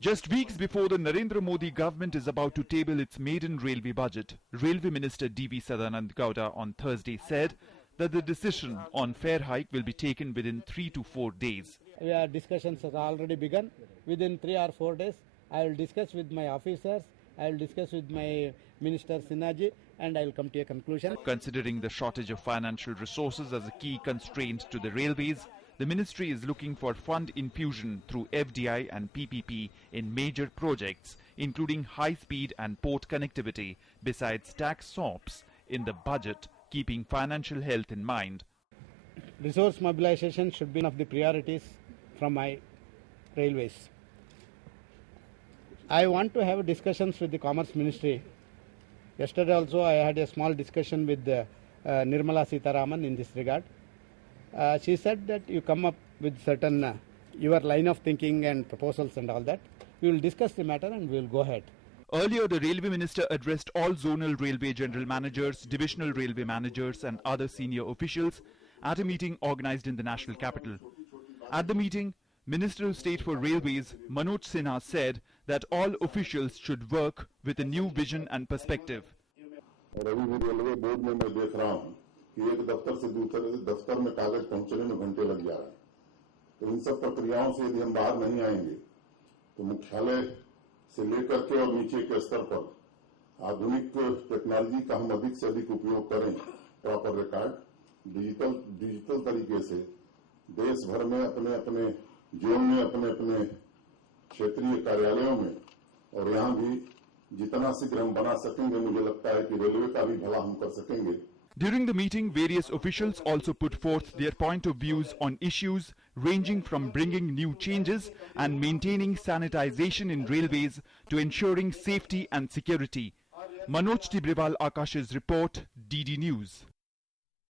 Just weeks before the Narendra Modi government is about to table its maiden railway budget, Railway Minister D.V. Sadanand Gowda on Thursday said that the decision on fare hike will be taken within 3 to 4 days. Discussions have already begun. Within 3 or 4 days, I will discuss with my officers, I will discuss with my Minister Sinhaji, and I will come to a conclusion. Considering the shortage of financial resources as a key constraint to the railways, the ministry is looking for fund infusion through FDI and PPP in major projects, including high-speed and port connectivity, besides tax SOPs in the budget, keeping financial health in mind. Resource mobilization should be one of the priorities from my railways. I want to have discussions with the Commerce Ministry. Yesterday also I had a small discussion with Nirmala Sitharaman in this regard. She said that you come up with certain your line of thinking and proposals and all that. We will discuss the matter and we will go ahead. Earlier, the Railway Minister addressed all zonal railway general managers, divisional railway managers and other senior officials at a meeting organized in the national capital. At the meeting, Minister of State for Railways Manoj Sinha said that all officials should work with a new vision and perspective. Railway board में मैं देख रहा हूं कि एक दफ्तर से दूसरे दफ्तर में कागज पहुंचने में घंटे लग जा रहे हैं। तो इन सब प्रक्रियाओं से यदि हम बाहर नहीं आएंगे तो मुख्यालय से लेकर के और नीचे के स्तर पर आधुनिक टेक्नोलॉजी का हम अधिक से अधिक उपयोग करें। प्रॉपर रिकॉर्ड डिजिटल तरीके से देश भर में अपने अपने जोन में अपने अपने क्षेत्रीय कार्यालयों में और यहाँ भी जितना शीघ्र हम बना सकेंगे, मुझे लगता है कि रेलवे का भी भला हम कर सकेंगे। During the meeting, various officials also put forth their point of views on issues ranging from bringing new changes and maintaining sanitization in railways to ensuring safety and security. Manoj Tibrewal, Akash's report, DD News.